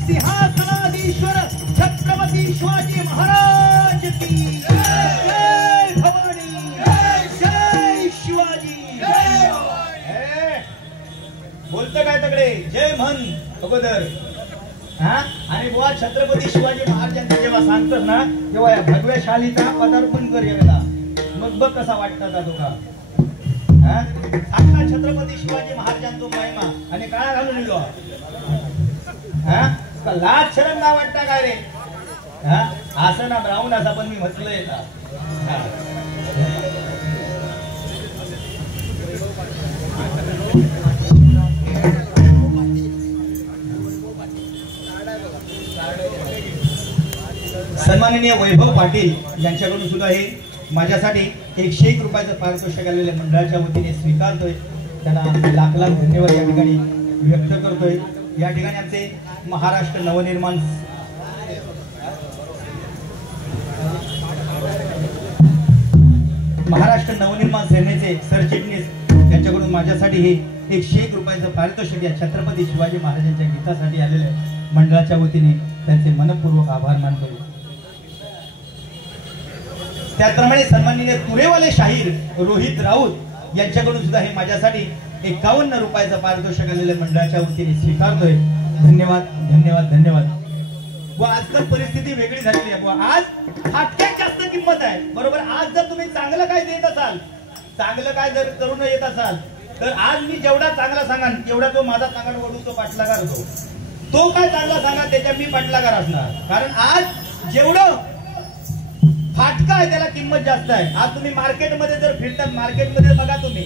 सिंहासनाधीश्वर छत्रपती शिवाजी महाराज की जय. भवानी जय शिवाजी. बोलतं काय तकडे जय म्हण अगोदर. हा आणि बुवा छत्रपती शिवाजी महाराजांचं जेव्हा सांगतात ना तेव्हा या भगव्या शालीचा पदार्पण कर एकदा, मग बघ कसा वाटतात तुका. हा सांगता छत्रपती शिवाजी महाराजांचा महिमा आणि काळा घालून येलो. हा लाज शरम ना वाटता काय रे. हा असं ना ब्राऊन असा पण मी म्हटलंय ना. सन्माननीय वैभव पाटील यांच्याकडून सुद्धा हे माझ्यासाठी 101 रुपयाचं पारितोषिक आलेल्या मंडळाच्या वतीने स्वीकारतोय. त्यांना लाख लाख धन्यवाद या ठिकाणी व्यक्त करतोय. या ठिकाणी आमचे महाराष्ट्र नवनिर्माण सेनेचे सरचिटणीस यांच्याकडून माझ्यासाठी हे 101 रुपयाचं पारितोषिक या छत्रपती शिवाजी महाराजांच्या गीतासाठी आलेले मंडळाच्या वतीने त्यांचे मनपूर्वक आभार मानतो. त्याचप्रमाणे सन्माननीय तुरेवाले शाहीर रोहित राऊत यांच्याकडून सुद्धा हे माझ्यासाठी 51 रुपयाचं पारितोषिक आलेल्या मंडळाच्या वतीने स्वीकारतोय. धन्यवाद धन्यवाद धन्यवाद. व आजकाल परिस्थिती वेगळी झालेली आहे. आज फाटक्यात जास्त किंमत आहे. बरोबर. आज जर तुम्ही चांगलं काय देत असाल, चांगलं काय जर करून येत असाल तर आज मी जेवढा चांगला सांगान तेवढा तो माझा चांगला वडू तो पाठलागार होतो. तो काय चांगला सांगा त्याच्या मी पाठलागार असणार. कारण आज जेवढं फाटका आहे त्याला किंमत जास्त आहे. आज तुम्ही मार्केटमध्ये जर फिरतात, मार्केटमध्ये बघा तुम्ही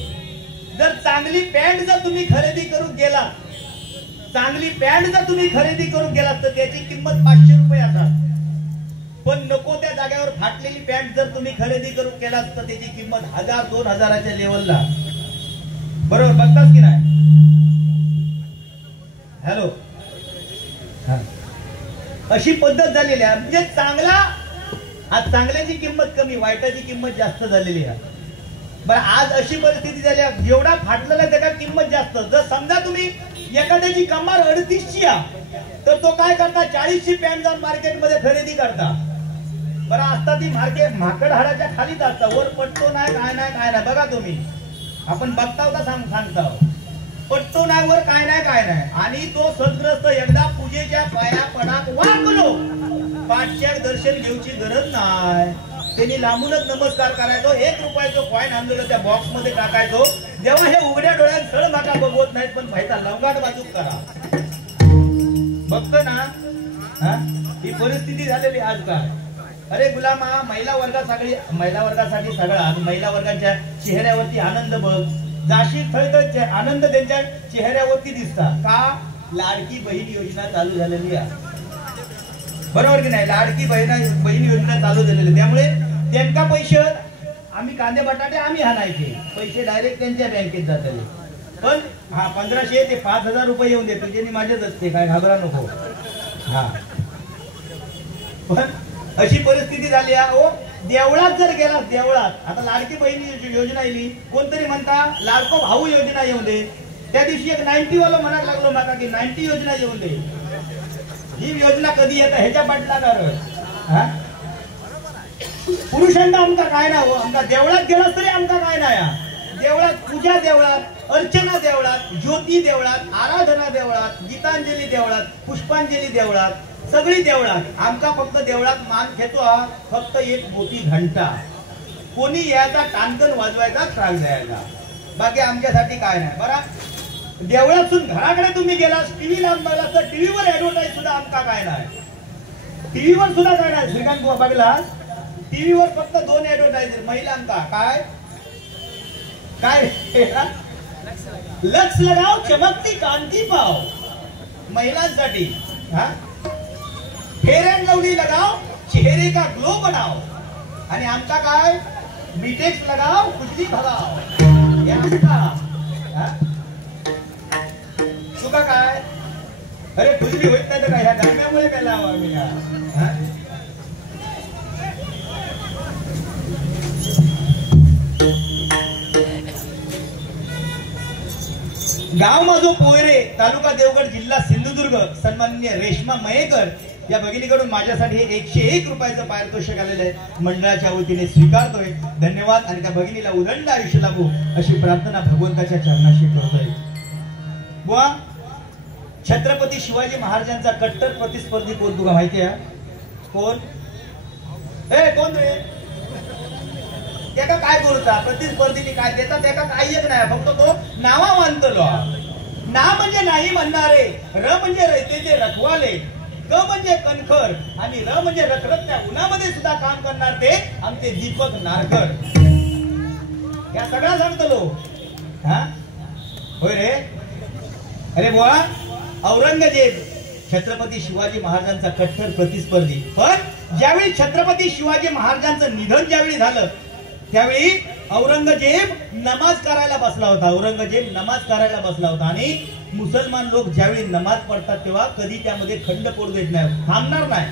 जर चांगली पॅन्ट जर तुम्ही खरेदी करून गेलात, चांगली पॅन्ट जर तुम्ही खरेदी करून गेलात तर त्याची किंमत 500 रुपये असतात. पण नको त्या जागेवर फाटलेली पॅन्ट जर तुम्ही खरेदी करून केलात तर त्याची किंमत 1000-2000च्या लेवलला. बरोबर बघताच की नाही. हॅलो. अशी पद्धत झालेली आहे. म्हणजे चांगला आज चांगल्याची किंमत कमी, वाईटाची किंमत जास्त झालेली आहे. बरं आज अशी परिस्थिती झाली आहे जेवढा फाटलेला त्याच्या किंमत जास्त. जर समजा तुम्ही एखाद्याची कमार 38ची आहे तर तो काय करता 40ची पॅन्ट जाऊन मार्केटमध्ये खरेदी करता. बरं असता ती मार्केट माकड हाडाच्या खालीच असता. वर पटतो नाही काय नाही काय नाही. बघा तुम्ही आपण बघताव का सांगताव पटतो नाही वर काय नाही काय नाही. आणि तो सद्ग्रस्त एकदा पूजेच्या पाया पडाक वाकलो पाठच्या दर्शन घेऊची गरज नाही. त्यांनी लांबूनच नमस्कार करायचो. 1 रुपयाचं कॉइन आणलेलं त्या बॉक्स मध्ये टाकायचो. जेव्हा हे उघड्या डोळ्यात सळ माका बघवत नाहीत पण भाईचा लवगाट बाजूक करा. बघतो ना. ही परिस्थिती झालेली आजकाल. अरे गुलामा महिला वर्गासाठी सगळा महिला वर्गाच्या चेहऱ्यावरती आनंद बघ. जाशी थळथळ आनंद त्यांच्या चेहऱ्यावरती दिसता का. लाडकी बहीण योजना चालू झालेली आहे. बरोबर की नाही. लाडकी बहीण योजना चालू झालेली. त्यामुळे त्यांना पैसे आम्ही कांदे बटाटे आम्ही हाणायचे. पैसे डायरेक्ट त्यांच्या बँकेत जातले. पण 1500 ते 5000 रुपये येऊन देतो ज्यांनी माझेच असते. काय घाबरा नको. पण अशी परिस्थिती झाली आहे. देवळात जर गेला देवळात आता लाडकी बहीण योजना येईल. कोणतरी म्हणता लाडको भाऊ योजना येऊ दे. त्या दिवशी एक 90 वाला म्हणायला लागलो माका की 90 योजना येऊ दे. ही योजना कधी येत ह्याच्या पाठलागार. पुरुषांना आमका काय ना हो, आमका देवळात गेलास तरी आमका काय नाही. देवळात पूजा देवळात, अर्चना देवळात, ज्योती देवळात, आराधना देवळात, गीतांजली देवळात, पुष्पांजली देवळात, सगळी देवळात. आमका फक्त देवळात मान घेतो फक्त एक मोठी घंटा, कोणी यायचा टाणकन वाजवायचा, त्रास द्यायचा, बाकी आमच्यासाठी काय नाही. बरं देवळातून घराकडे तुम्ही गेलास, टीव्ही लावून बघला तर टीव्हीवर ऍडव्हर्टाईज सुद्धा आमका काय नाही. टीव्हीवर सुद्धा काय नाही. श्रीकांत बघलास टीव्हीवर फक्त 2 ऍडव्हर्टाईज महिलांका काय काय लक्ष लगाव चमकती कांती पाव, महिलांसाठी. फेयर अँड लवली लगाव चेहरे का ग्लो बनाओ, आणि आमचा काय बीटेक्स लगाव खुशली भगाव. हे आमचा तुका काय अरे खुशली होत नाही तर काय ह्या धर्म्यामुळे काय लावा आम्ही का. गाव माझो पोयरे, तालुका देवगड, जिल्हा सिंधुदुर्ग, सन्माननीय रेश्मा मयेकर या भगिनीकडून माझ्यासाठी 101 रुपयाचं पारितोषिक आलेलं आहे. मंडळाच्या वतीने स्वीकारतोय. धन्यवाद. आणि त्या भगिनीला उदंड आयुष्य लाभो अशी प्रार्थना भगवंताच्या चरणाशी करतोय. बुवा छत्रपती शिवाजी महाराजांचा कट्टर प्रतिस्पर्धी कोण तुला माहिती आहे? कोण कोण रे? त्याका काय बोलता प्रतिस्पर्धीने काय देतात, त्याका काही एक नाही, फक्त तो नावा मानतलो. ना म्हणजे नाही म्हणणारे, र म्हणजे रयतेचे रखवाले, क म्हणजे कणखर, आणि र म्हणजे रखरखत्या उन्हामध्ये सुद्धा काम करणार ते आमचे दीपक नारकर. या सगळा सांगतलो. होय रे. अरे बुवा औरंगजेब छत्रपती शिवाजी महाराजांचा कट्टर प्रतिस्पर्धी. पण ज्यावेळी छत्रपती शिवाजी महाराजांचं निधन ज्यावेळी झालं त्यावेळी औरंगजेब नमाज करायला बसला होता. औरंगजेब नमाज करायला बसला होता. आणि मुसलमान लोक ज्यावेळी नमाज पडतात तेव्हा कधी त्यामध्ये खंड पडू देत नाही, थांबणार नाही.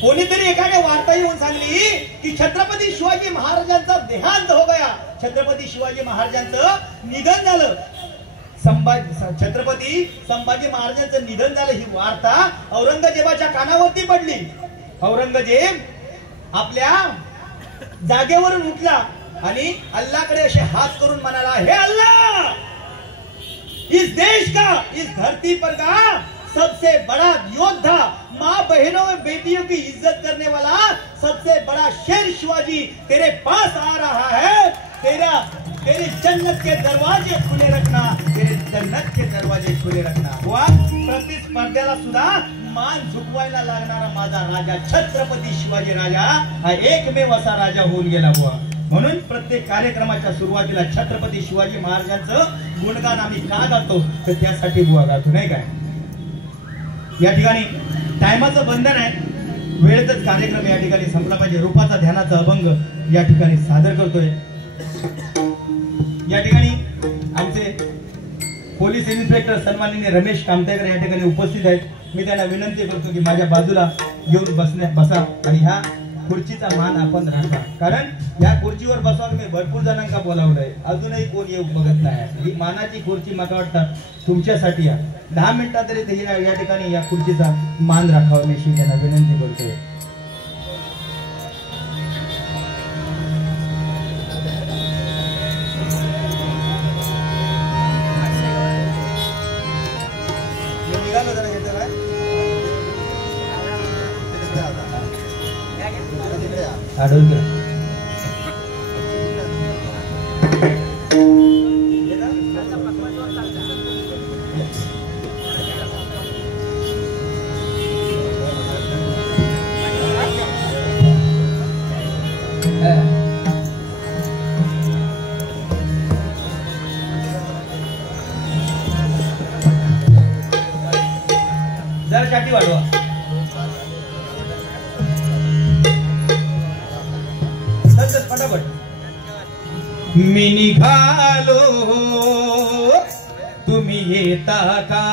कोणीतरी एखाद्या वार्ता येऊन सांगली की छत्रपती शिवाजी महाराजांचा देहांत हो गया, छत्रपती शिवाजी महाराजांचं निधन झालं, छत्रपती संभाजी महाराजांचं निधन झालं, ही वार्ता औरंगजेबाच्या कानावरती पडली. औरंगजेब आपल्या जागेवरून उठला आणि अल्लाहकडे असे हात करून म्हणाला, हे अल्लाह, इस देश का, इस धरती पर का सबसे बड़ा योद्धा, माँ बहनों और बेटियों की इज्जत करने वाला सबसे बड़ा शेर शिवाजी तेरे पास आ रहा है. तेरी जन्नत के दरवाजे खुले रखना, तेरे जन्नत के दरवाजे खुले रखना. वा प्रतिस्पर्ध्याला सुद्धा मान झुकवायला लागणारा माझा राजा छत्रपती शिवाजी राजा हा एकमेव असा राजा होऊन गेला बुवा. म्हणून प्रत्येक कार्यक्रमाच्या सुरुवातीला छत्रपती शिवाजी महाराजांचं गुणगान आम्ही का गातो तर त्यासाठी बुवा गातो, नाही काय. या ठिकाणी टायमाचं बंधन आहे, वेळेतच कार्यक्रम या ठिकाणी संपला पाहिजे. रूपाचा ध्यानाचा अभंग या ठिकाणी सादर करतोय. या ठिकाणी आमचे पोलीस इन्स्पेक्टर सन्माननीय रमेश कामतेकर या ठिकाणी उपस्थित आहेत. मी त्यांना विनंती करतो की माझ्या बाजूला येऊन बसा आणि ह्या खुर्चीचा मान आपण राखा. कारण या खुर्चीवर बसवा तुम्ही भरपूर जणांना बोलावलंय, अजूनही कोण येऊ बघत नाही. ही मानाची खुर्ची मला वाटतं तुमच्यासाठी आहे. 10 मिनिटात तरी या ठिकाणी या खुर्चीचा मान राखावा मी त्यांना विनंती करतोय. जरा छाती वाढवा. फटाफट. मी निघालो तुम्ही येता का,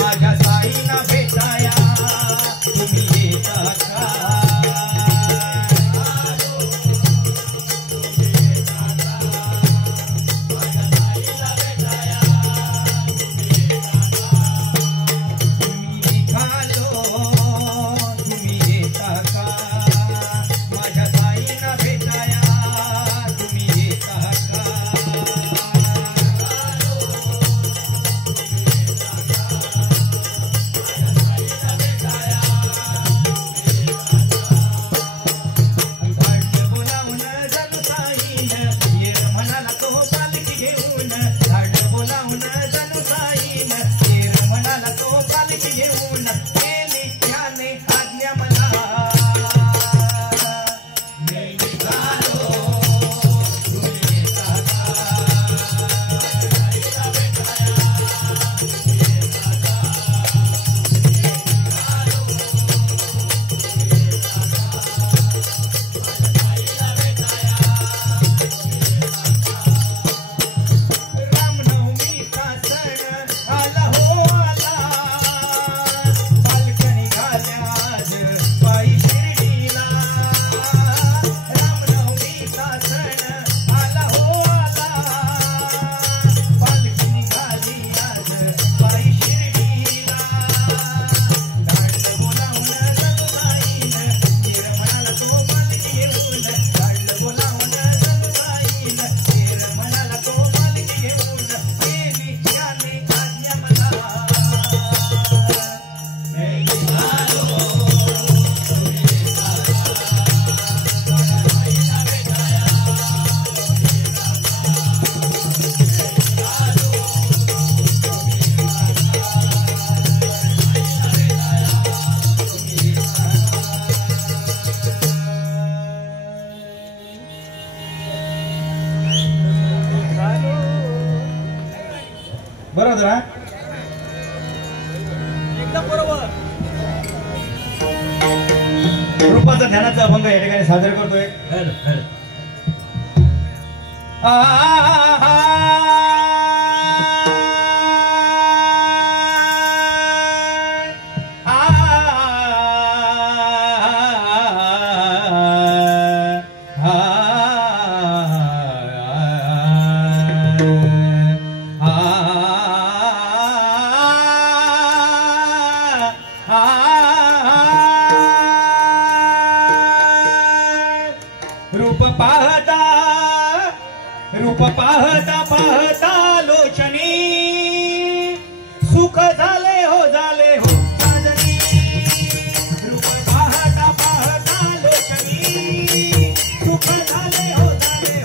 माझ्या साईना भेटाया तुम्ही येता का. माझ्या बरोबर ना? एकदम बरोबर. रूपाचा ज्ञानाचा अभंग या ठिकाणी सादर करतोय. रूप पाहता पाहता लोचनी सुख झाले हो साजनी. रूप पाहता पाहता लोचनी सुख झाले हो साजनी.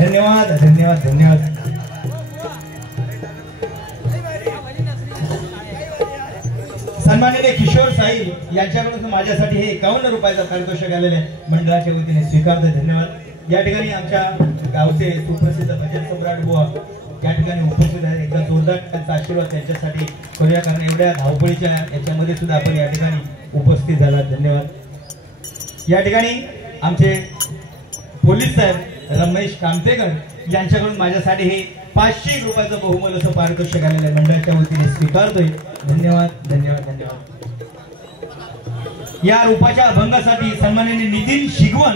धन्यवाद धन्यवाद धन्यवाद. सन्माननीय किशोर साई यांच्याकडून माझ्यासाठी हे 51 रुपयाचा पारितोषिक आलेले मंडळाच्या वतीने स्वीकारते. धन्यवाद. या ठिकाणी आमच्या गावचे सुप्रसिद्ध भजन सम्राट बुवा या ठिकाणी उपस्थित आहेत. एकदा जोरदार त्यांचा आशीर्वाद त्यांच्यासाठी करूया, कारण एवढ्या धावपळीच्या याच्यामध्ये सुद्धा आपण या ठिकाणी उपस्थित झाला. धन्यवाद. या ठिकाणी आमचे पोलीस साहेब रमेश कामतेकर यांच्याकडून माझ्यासाठी हे 500 रुपयाचं बहुमोल असं पारितोषिक आलेलं मंडळाच्या वतीने स्वीकारतोय. धन्यवाद धन्यवाद धन्यवाद. या रूपाच्या अभंगासाठी सन्माननीय नितीन शिगवण